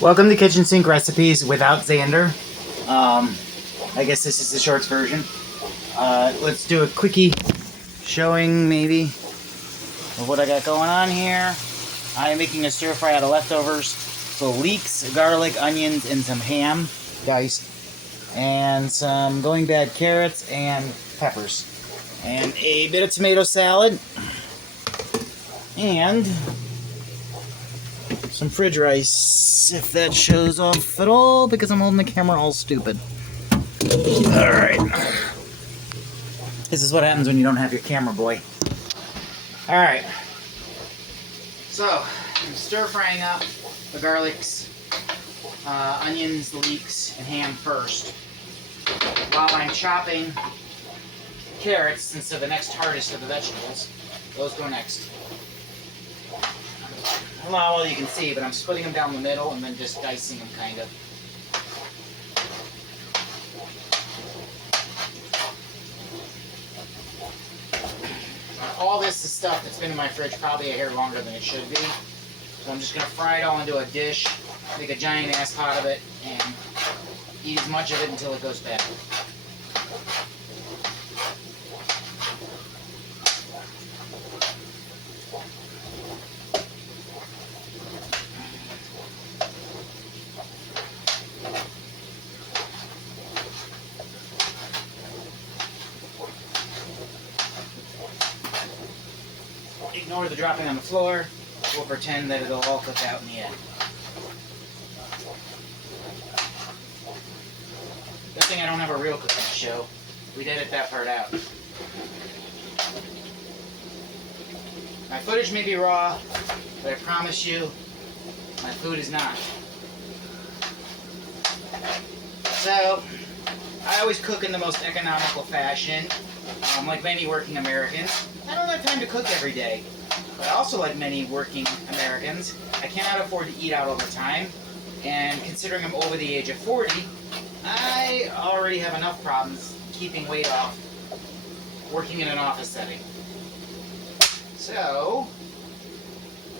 Welcome to Kitchen Sink Recipes without Xander. I guess this is the shorts version. Let's do a quickie showing, maybe, of what I got going on here. I am making a stir fry out of leftovers. So leeks, garlic, onions, and some ham diced. And some going bad carrots and peppers. And a bit of tomato salad. And some fridge rice, if that shows off at all, because I'm holding the camera all stupid. Alright. This is what happens when you don't have your camera, boy. Alright. So, I'm stir frying up the garlics, onions, leeks, and ham first. While I'm chopping carrots, since they're the next hardest of the vegetables, those go next. I don't know how well you can see, but I'm splitting them down the middle and then just dicing them, kind of. All this is stuff that's been in my fridge probably a hair longer than it should be. So I'm just going to fry it all into a dish, make a giant ass pot of it, and eat as much of it until it goes bad. Ignore the dropping on the floor. We'll pretend that it'll all cook out in the end. Good thing I don't have a real cooking show. We'd edit that part out. My footage may be raw, but I promise you, my food is not. So, I always cook in the most economical fashion. Like many working Americans, I don't have time to cook every day. But also, like many working Americans, I cannot afford to eat out all the time. And considering I'm over the age of 40, I already have enough problems keeping weight off working in an office setting. So,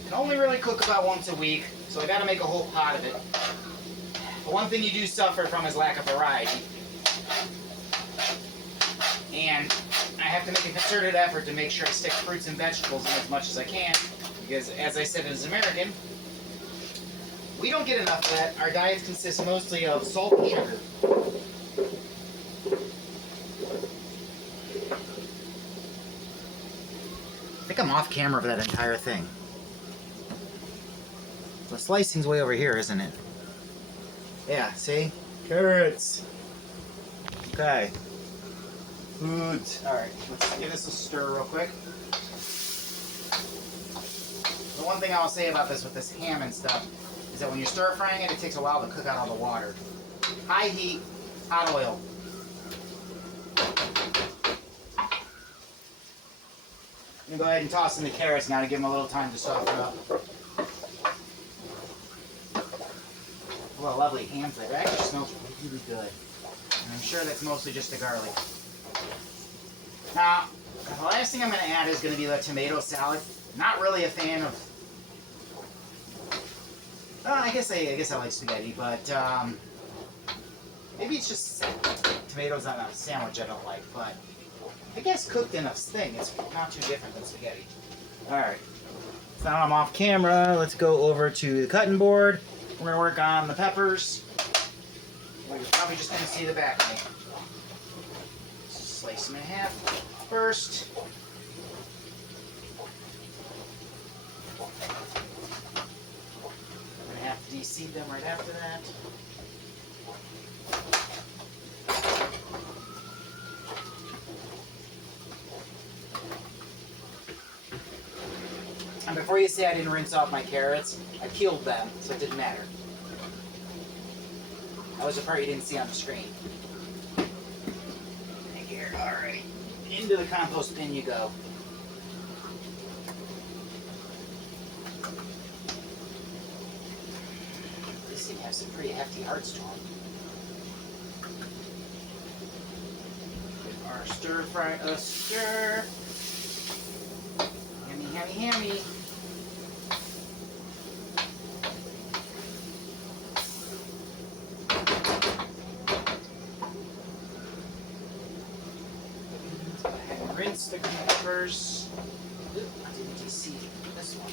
I can only really cook about once a week, so I gotta make a whole pot of it. But one thing you do suffer from is lack of variety. And I have to make a concerted effort to make sure I stick fruits and vegetables in as much as I can, because as I said as an American, we don't get enough of that. Our diets consist mostly of salt and sugar. I think I'm off camera for that entire thing. The slicing's way over here, isn't it? Yeah, see? Carrots. Okay. Foods. Alright, let's give this a stir real quick. The one thing I'll say about this with this ham and stuff is that when you're stir frying it, it takes a while to cook out all the water. High heat, hot oil. I'm going to go ahead and toss in the carrots now to give them a little time to soften up. What a lovely ham flavor. It actually smells really good. And I'm sure that's mostly just the garlic. Now, the last thing I'm going to add is going to be the tomato salad. Not really a fan of... I guess I like spaghetti, but maybe it's just tomatoes on a sandwich I don't like, but I guess cooked in a thing, it's not too different than spaghetti. Alright, so now I'm off camera. Let's go over to the cutting board. We're going to work on the peppers. You're probably just going to see the back of me. Slice them in half first. I'm going to have to de-seed them right after that. And before you say I didn't rinse off my carrots, I peeled them, so it didn't matter. That was the part you didn't see on the screen. Here, alright. Into the compost bin you go. This thing has some pretty hefty hearts to them. Give our stir fry a stir. Hammy, hammy, hammy. rinse the peppers. Oop, I didn't DC this one.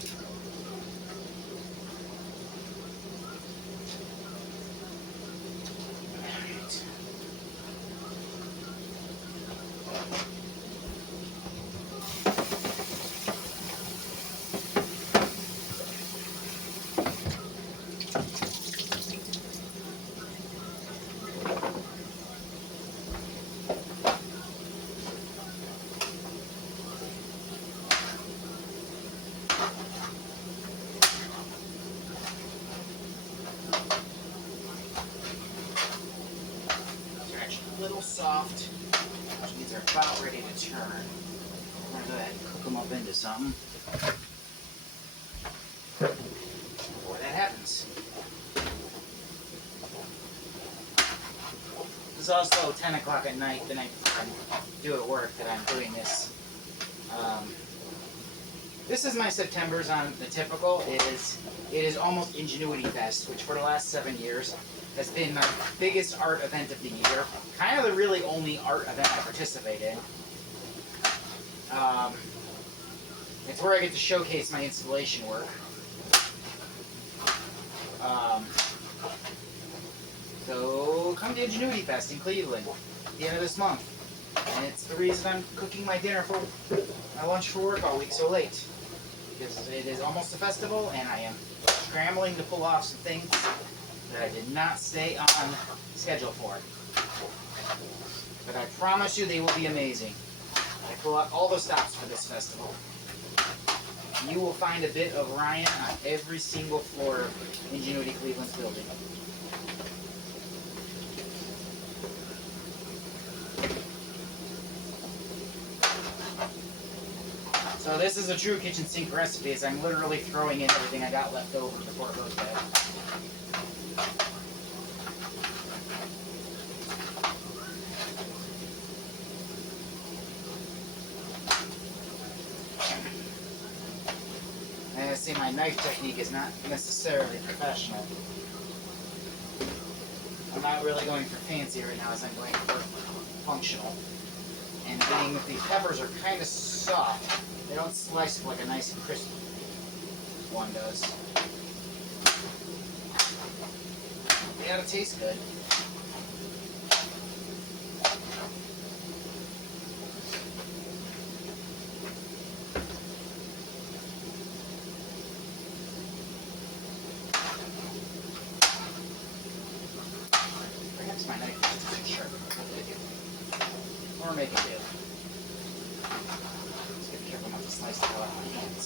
Alright. A little soft, which means they're about ready to turn. I'm going to go ahead and cook them up into something before that happens. This is also 10 o'clock at night, the night before I do at work, that I'm doing this. This is my September's on the typical. It is almost Ingenuity Fest, which for the last 7 years has been my biggest art event of the year. Kind of the really only art event I participate in. It's where I get to showcase my installation work. So come to Ingenuity Fest in Cleveland at the end of this month. And it's the reason I'm cooking my dinner for my lunch for work all week so late. Because it is almost a festival and I am scrambling to pull off some things that I did not stay on schedule for. But I promise you they will be amazing. I pull out all the stops for this festival. You will find a bit of Ryan on every single floor of Ingenuity Cleveland's building. So this is a true kitchen sink recipe, as I'm literally throwing in everything I got left over before it goes bad. And I see my knife technique is not necessarily professional. I'm not really going for fancy right now, as I'm going for functional. And being that these peppers are kind of soft, they don't slice like a nice crisp one does. They gotta taste good. Perhaps my knife is too sharp. Or make it do. Just get careful not to slice the hell out of my hands.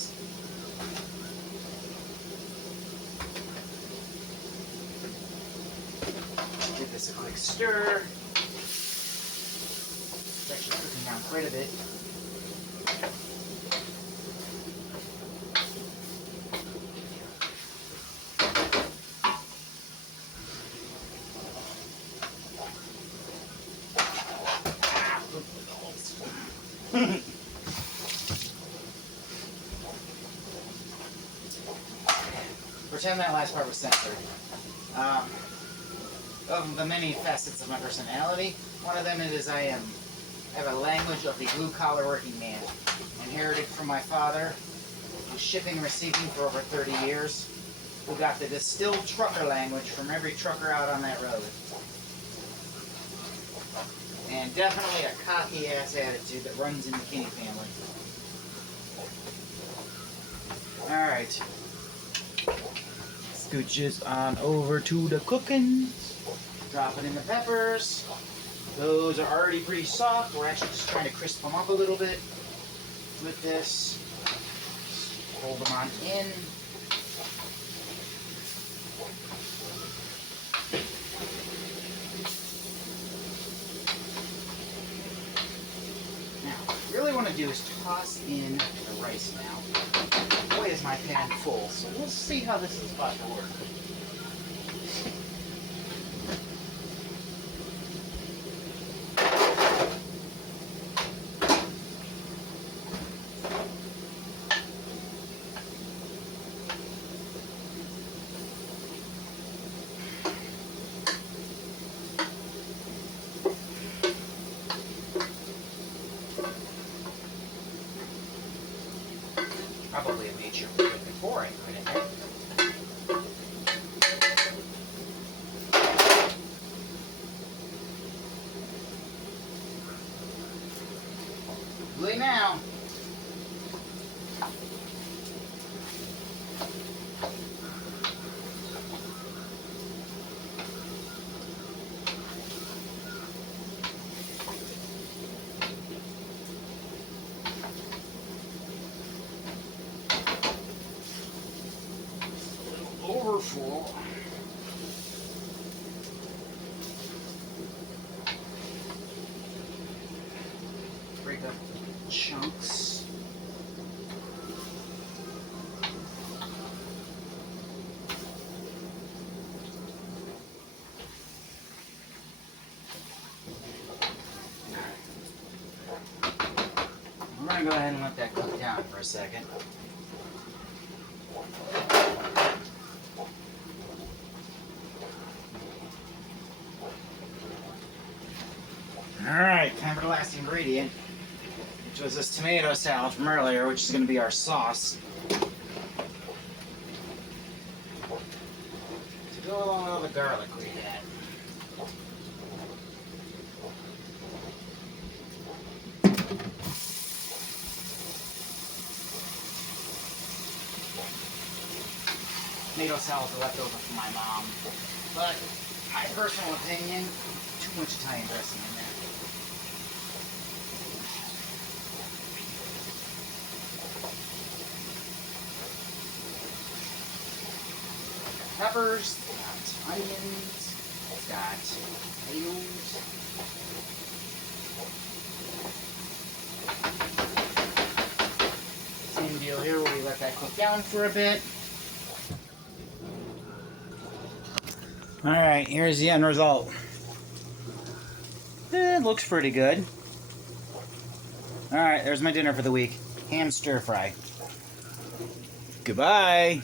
Give this a quick stir. It's actually cooking down quite a bit. Pretend that last part was censored. Of the many facets of my personality, one of them is I have a language of the blue-collar working man, inherited from my father, who's shipping and receiving for over 30 years, who got the distilled trucker language from every trucker out on that road. And definitely a cocky-ass attitude that runs in the Kinney family. Alright. Scooches on over to the cooking. Drop it in the peppers. Those are already pretty soft. We're actually just trying to crisp them up a little bit with this. Hold them on in. Now, what I really want to do is toss in the rice now. Boy, is my pan full, so we'll see how this is about to work. the chunks. I'm gonna go ahead and let that cook down for a second. Alright, time for the last ingredient, which was this tomato salad from earlier, which is going to be our sauce. To go along with all the garlic we had. Tomato salad was left over from my mom, but my personal opinion, too much Italian dressing in there. Peppers, got onions, got potatoes. Same deal here where we let that cook down for a bit. Alright, here's the end result. It looks pretty good. Alright, there's my dinner for the week. Ham stir fry. Goodbye!